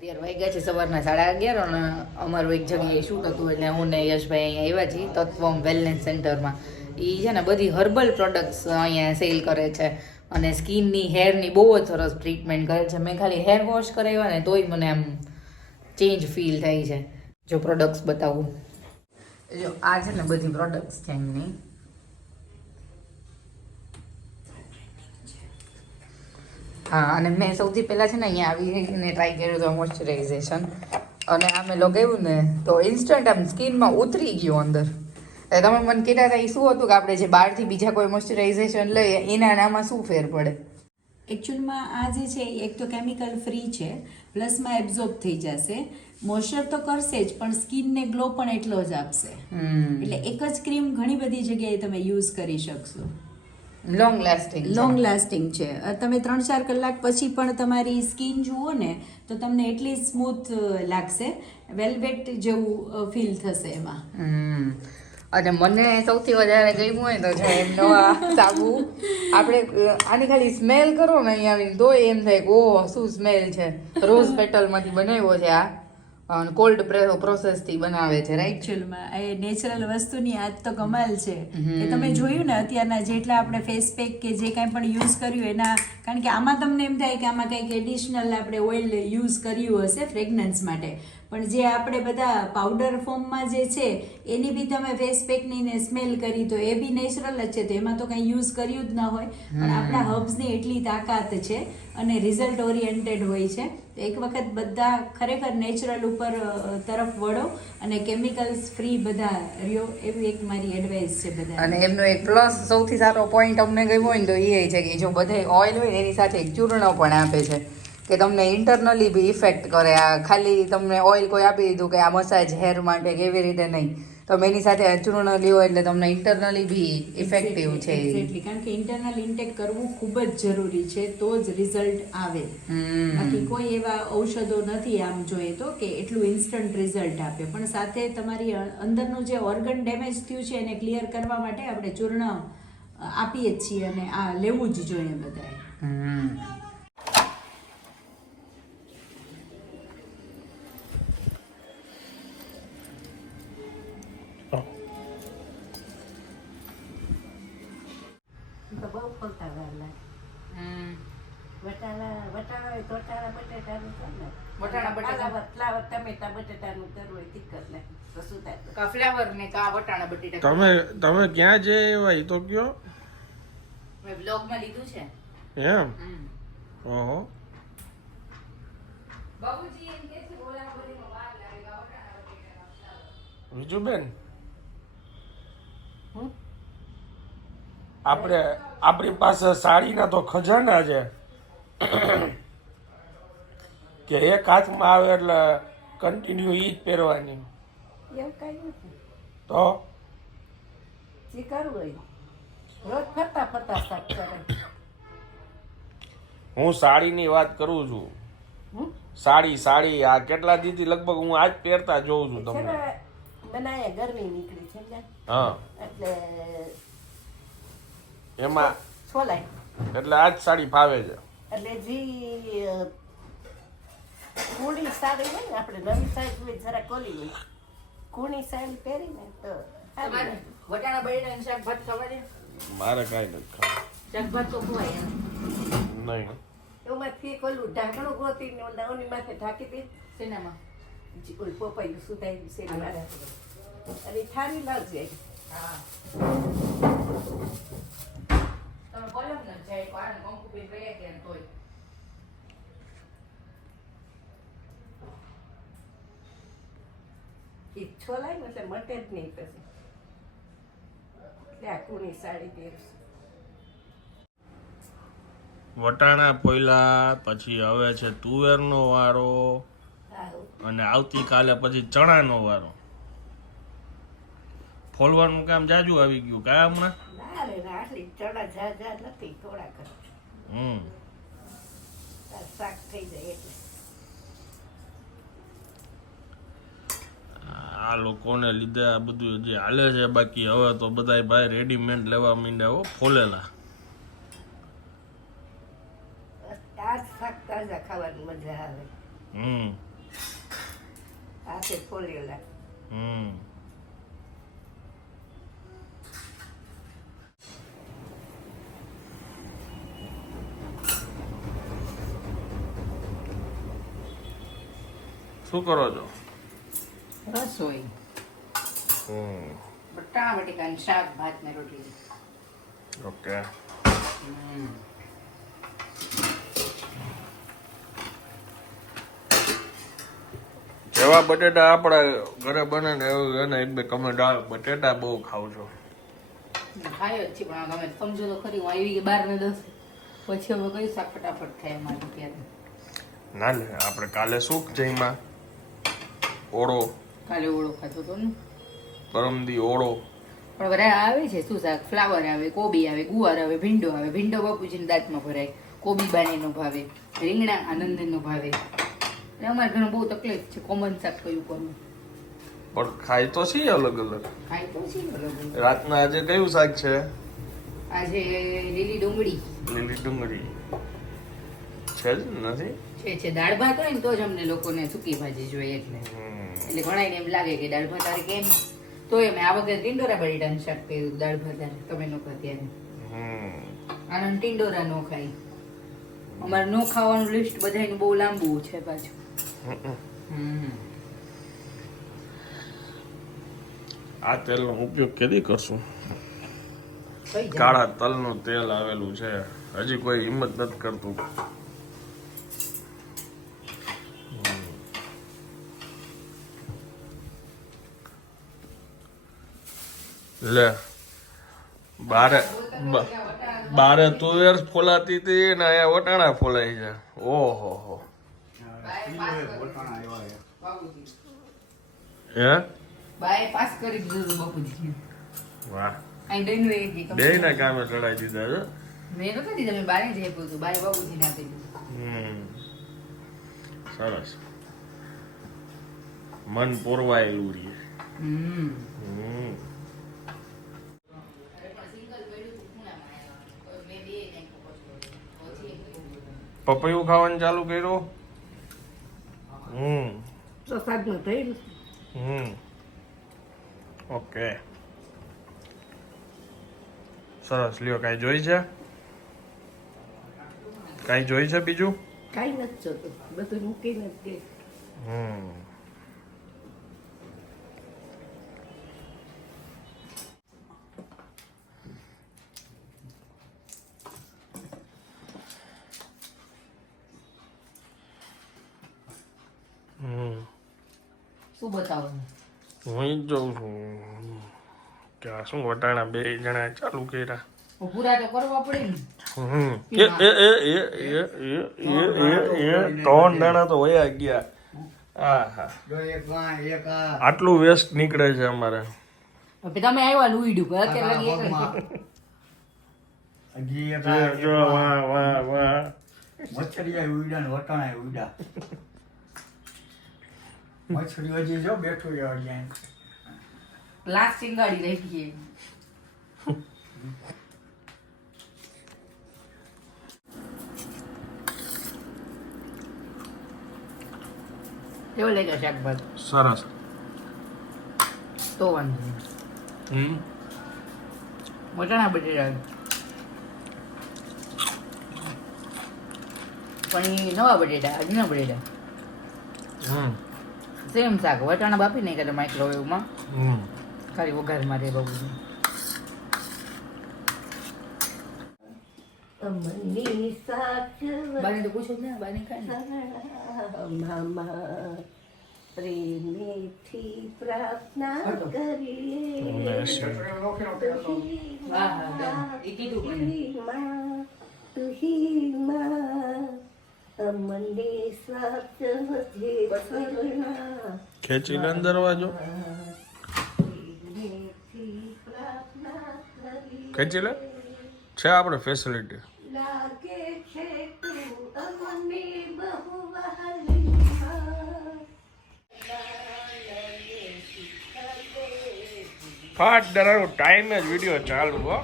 અત્યારે વાગ્યા છે સવારના 11:30 અને અમારું એક જગ્યાએ શૂટ હતું એટલે હું ને યશભાઈ અહીંયા આવ્યા છીએ તત્વમ વેલનેસ સેન્ટરમાં. એ છે ને બધી હર્બલ પ્રોડક્ટ્સ અહીંયા સેલ કરે છે અને સ્કિનની હેરની બહુ જ સરસ ટ્રીટમેન્ટ કરે છે. મેં ખાલી હેર વોશ કરાવ્યા ને તોય મને આમ ચેન્જ ફીલ થાય છે. જો પ્રોડક્ટ્સ બતાવું, જો આ છે ને બધી પ્રોડક્ટ્સ છે એમની. હા, અને મેં સૌથી પહેલાં છે ને અહીંયા આવીને ટ્રાય કર્યું હતું મોઇશ્ચરાઇઝેશન અને આ મેં લગાવ્યું ને તો ઇન્સ્ટન્ટ આમ સ્કિનમાં ઉતરી ગયું અંદર. તમે મને કહેતા હતા એ શું હતું કે આપણે જે બહારથી બીજા કોઈ મોઇશ્ચરાઇઝેશન લઈએ એના આમાં શું ફેર પડે? એકચ્યુઅલમાં આ જે છે એક તો કેમિકલ ફ્રી છે, પ્લસમાં એબ્ઝોર્બ થઈ જશે. મોઇશ્ચર તો કરશે જ પણ સ્કિનને ગ્લો પણ એટલો જ આપશે. એટલે એક જ ક્રીમ ઘણી બધી જગ્યાએ તમે યુઝ કરી શકશો. લોંગ લાસ્ટિંગ છે. તમે 3-4 કલાક પછી પણ તમારી સ્કિન જુઓ ને તો તમને એટલી સ્મૂથ લાગશે, વેલ્વેટ જેવું ફીલ થશે એમાં. અને મને સૌથી વધારે ગમ્યું હોય તો છે એમનો આ સાબુ. આપણે આની ખાલી સ્મેલ કરો ને અહીંયા આવીને તો એમ થાય કે ઓહ શું સ્મેલ છે. રોઝ પેટલમાંથી બનાવ્યો છે આ, કોલ્ડ પ્રોસેસથી બનાવે છે, રાઈટ? એકચ્યુઅલમાં એ નેચરલ વસ્તુની આજ તો કમાલ છે કે તમે જોયું ને અત્યારના જેટલા આપણે ફેસ પેક કે જે કાંઈ પણ યુઝ કર્યું એના, કારણ કે આમાં તમને એમ થાય કે આમાં કંઈક એડિશનલ આપણે ઓઇલ યુઝ કર્યું હશે ફ્રેગ્રન્સ માટે, પણ જે આપણે બધા પાવડર ફોર્મમાં જે છે એની બી તમે ફેસ પેકની ને સ્મેલ કરી તો એ બી નેચરલ જ છે, તો એમાં તો કંઈ યુઝ કર્યું જ ના હોય. પણ આપણા હર્બ્સની એટલી તાકાત છે અને રિઝલ્ટ ઓરિએન્ટેડ હોય છે. એક વખત બધા ખરેખર નેચરલ ઉપર તરફ વળો અને કેમિકલ્સ ફ્રી બધા રહ્યો, એવી એક મારી એડવાઇસ છે બધા. અને એમનો એક પ્લસ સૌથી સારો પોઈન્ટ અમને ગમ્યો હોય ને તો એ છે કે જો બધે ઓઇલ હોય એની સાથે એક ચૂર્ણ પણ આપે છે કે તમને ઇન્ટરનલી બી ઇફેક્ટ કરે. આ ખાલી તમને ઓઇલ કોઈ આપી દીધું કે આ મસાજ હેર માટે કે એવી રીતે નહીં, તમે એની સાથે ચૂર્ણ લ્યો એટલે તમને ઇન્ટરનલી બી ઇફેક્ટિવ છે. એક્ઝેક્ટલી, કારણ કે ઇન્ટરનલ ઇન્ટેક કરવું ખૂબ જ જરૂરી છે તો જ રિઝલ્ટ આવે. બાકી કોઈ એવા ઔષધો નથી આમ જોઈએ તો કે એટલું ઇન્સ્ટન્ટ રિઝલ્ટ આપે, પણ સાથે તમારી અંદરનું જે ઓર્ગન ડેમેજ થયું છે એને ક્લિયર કરવા માટે આપણે ચૂર્ણ આપીએ જ છીએ અને આ લેવું જ જોઈએ બધાએ. બહુ ખોલતા વાર લાગે. વટાણા બટેટાનું કર ને. વટાણા ફ્લાવર ટમેટા બટેટાનું કરવું હોય તીખત લાગે તો શું થાય? કા ફ્લેવર ને કા વટાણા બટેટા. તમે ક્યાં જે એવા ઈ તો કયો? મેં બ્લોગમાં લીધું છે. એમ? ઓહો. બાબુજી એમ કે છે ઓલા બધીમાં વાર લાગે વટાણા બટેટા. બીજું બેન આપણી પાસે સાડીના તો ખજાના છે કે એક હાથમાં આવે એટલે કન્ટિન્યુ ઈ જ પહેરવાની. એવું કઈ નથી તો જે કરવું હોય રોજ ફરતા ફરતા સાફ કરે. હું સાડીની વાત કરું છું. સાડી આ કેટલા દીથી લગભગ હું આજ પહેરતા જોઉં છું તમને. બનાય ગરમી નીકળી છે ને, હા, એટલે એમાં છોલાય એટલે આજ સાડી ફાવે છે. એટલે જે કુણી સાડી હોય ને, આપણે નવી સાડી હોય જરા કોલી હોય, કુણી સાડી પહેરીને તો તમારે વટાણા બટેટાનું શાક ભાત ખવાય છે? મારે કાંઈ નથી ખાવું. શાક ભાત તો ખવાય નહીં. એમાંથી એક ઓલું ઢાંકણું ગોતીને ઓની માથે ઢાંકી દે. શેનામાં? ઓલું પોપાયું સુધાયું છે અને ઠારી લાગજે. હા, તમે કોલમ ન જાય કારણ કંકુ પી ગયા કે તોય એ છોલાય ને એટલે મટે જ નહીં પછી. એટલે આ કુણી સાડી પહેરશું. વટાણા પોયલા પછી હવે છે તુવેરનો વારો સારું. અને આવતીકાલે પછી ચણાનો વારો. ફોલવાનું કામ જાજુ આવી ગયું કા હમણાં? ના રે ના, આટલી ચણા ઝાઝા નથી, થોડા કર શાક થઈ જાય એટલે. આ લોકોને લીધે આ બધું જે હાલે છે. બાકી હવે તો બધાય ભાઈ રેડીમેડ લેવા માંડ્યા હો ફોલેલા. આ શાક તાજા ખાવાની મજા આવે. છે ફોલેલા. શું કરો છો? રસોઈ બટાકા બટેકાનું શાક ભાત ને રોટલી. ઓકે. જેવા બટેટા આપણા ઘરે બને ને એવું એને એક બે તમે બટેટા બહુ ખાવ છો. ખાયો જ છે પણ તમે સમજો તો ખરી હું આવી ગઈ 12 ને 10 પછી હવે કઈ શાક ફટાફટ થાય અમારે ત્યારે. ના લે આપણે કાલે શું જઈમાં ઓળો, કાલે ઓળો ખાતો તો ને પરમદી ઓળો. પણ બધા આવે છે શું શાક? ફ્લાવર આવે, કોબી આવે, ગુવાર આવે, ભીંડો આવે. ભીંડો બાપુજીને દાંતમાં ભરાય, કોબી બાનેનો ભાવે, રીંગણા આનંદનો ભાવે. એટલે અમારે ઘણું બહુ તકલીફ છે કોમન શાક કયું કરવું. પણ ખાય તો છે અલગ અલગ. ખાઈ તો છે બરોબર. રાતના આજે કયું શાક છે? આજે લીલી ડુંગળી લીલી ડુંગળી છે જ નથી. છે દાળ ભાત હોય ને તો જ અમને લોકોને સૂકી ભાજી જોઈએ એટલે ઘણાને એમ લાગે કે દાળ ભાત તારે કેમ, તો એમ આ વખતે ટિંડોરા બટેટાનું શાક કર્યું દાળ ભાત તમે નો ખા ત્યારે. આનંદ ટિંડોરા નો ખાય. અમારે નો ખાવાનું લિસ્ટ બધાયનું બહુ લાંબુ છે પાછું. આ તેલનો ઉપયોગ કેદી કરશું? કઈ જાય? કાળા તલનું તેલ આવેલું છે, હજી કોઈ હિંમત નથી કરતું. લે બારે તુવેર ફોલાતી હતી ને અહીંયા વટાણા ફોલાઈ છે. ઓહો હો. હે બાએ પાસ કરી દીધું હતું બાપુજીને. વાહ, અહીં દઈને એ કે બે ના કામે ચડાઈ દીધા છે. મેં તો નથી તમે બારે જ આપ્યું હતું, બાએ બાપુજીને આપી દીધું. સરસ, મન પોરવાયેલું રહીએ. પપૈયું ખાવાનું ચાલુ કર્યું. પ્રસાદનું થયેલું. ઓકે, સરસ. લ્યો, કાંઈ જોઈ છે? કાંઈ જોઈ છે બીજું? કાંઈ નથી જોતું, બધું મૂકીને જ ગઈ. શું બતાવવાનું? હું ઈ જ જોઉં છું કે આ શું વટાણા બે જણા ચાલુ કર્યા. પૂરા તો કરવા પડે ને. ત્રણ દાણા તો વયા ગયા. આટલું વેસ્ટ નીકળે છે અમારે. હવે તમે આવ્યા ને ઉઈડું અત્યારે જો વાહ વાહ વાહ. મચ્છરિયા ઉડા ને વટાણા ઉડા. મચ્છરી હજી જો બેઠું લાસ્ટ ચિંગાડી રહી ગઈ. કેવો લાગ્યો શાકભાજી? સરસ. તો વાંધો નહીં. વટાણા બટેટા પણ એ નવા બટેટા આજના બટેટા સેમ શાક વટાણા બાફી નહીં કરે માઇક્રોવેવમાં ખાલી વઘારમાં રે બાબુ. બાને તો પૂછો જ ને, બાને ખાય મામા પ્રેમેથી પ્રાર્થના કરીએ. તુહી માં અમને સ્વાર્થ વધે કરુણા. ખેંચી લે અંદર વાજો. ખેંચી લે. છે આપણે ફેસિલિટી. લાગે છે તું અમને બહુ વહાલી. ફાટ ડરાનો ટાઈમ જ વિડીયો ચાલુ હો.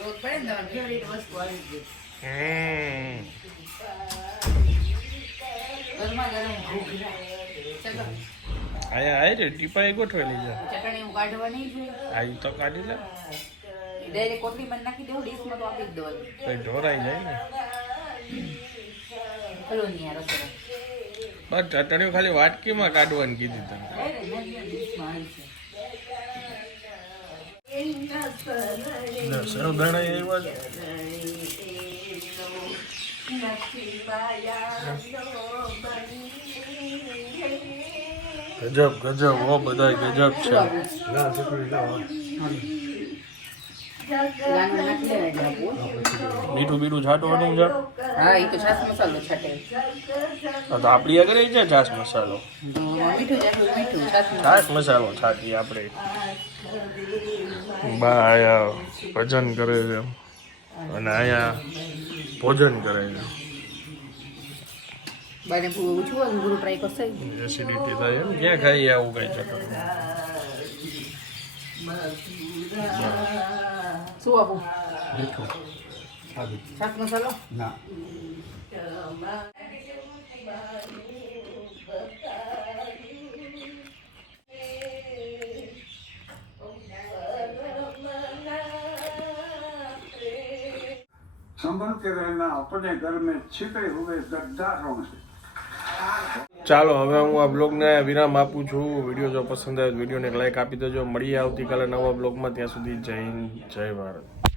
રોજ પડે ને તમારી ફેવરિટ વસ્તુ આવી ગઈ. ગરમા ગરમ ઘૂઘરા. ચલો આયા આય રે ટીપાએ ગોઠવેલી છે ચટણી હું કાઢવાની છે આ ઈ તો કાઢી લે ડાયરેક્ટ કોથમીર નાખી દેવું ડીશમાં તો આપી જ દો કઈ ઢોરાઈ જાય ને ચલો નહીં યાર ચલો બસ ચટણીઓ ખાલી વાટકીમાં કાઢવાની કીધી તમે ડીશમાં આવી છે સરળ ગણાય એવા જ ગજબ ગજબ ઓ બધાય ગજબ છે લાંગણ નાખી દેવાય એટલે આપવું. મીઠું બીઠું છાંટવાનું છે હા એ તો છાસ મસાલો છાંટે આ તો આપણી આગળ છે છાશ મસાલો તો મીઠું જેટલું મીઠું છાસ છાશ મસાલો છાંટીએ આપણે બા આયા ભજન કરે છે અને આયા ભોજન કરે છે બાને પૂછું હોય ગુરુ ટ્રાય કરશે એસિડિટી થાય એમ ક્યાં ખાઈએ આવું કઈ ચટણી શું આપું મીઠું સાદું છાસ મસાલો ના संभल के रहना अपने घर में छिपे हुए गद्दारों से ચાલો હવે હું આ બ્લોગને વિરામ આપું છું વિડીયો જો પસંદ આવે વિડીયોને એક લાઈક આપી દેજો મળીએ આવતીકાલે નવા બ્લોગમાં ત્યાં સુધી જય હિન્દ જય ભારત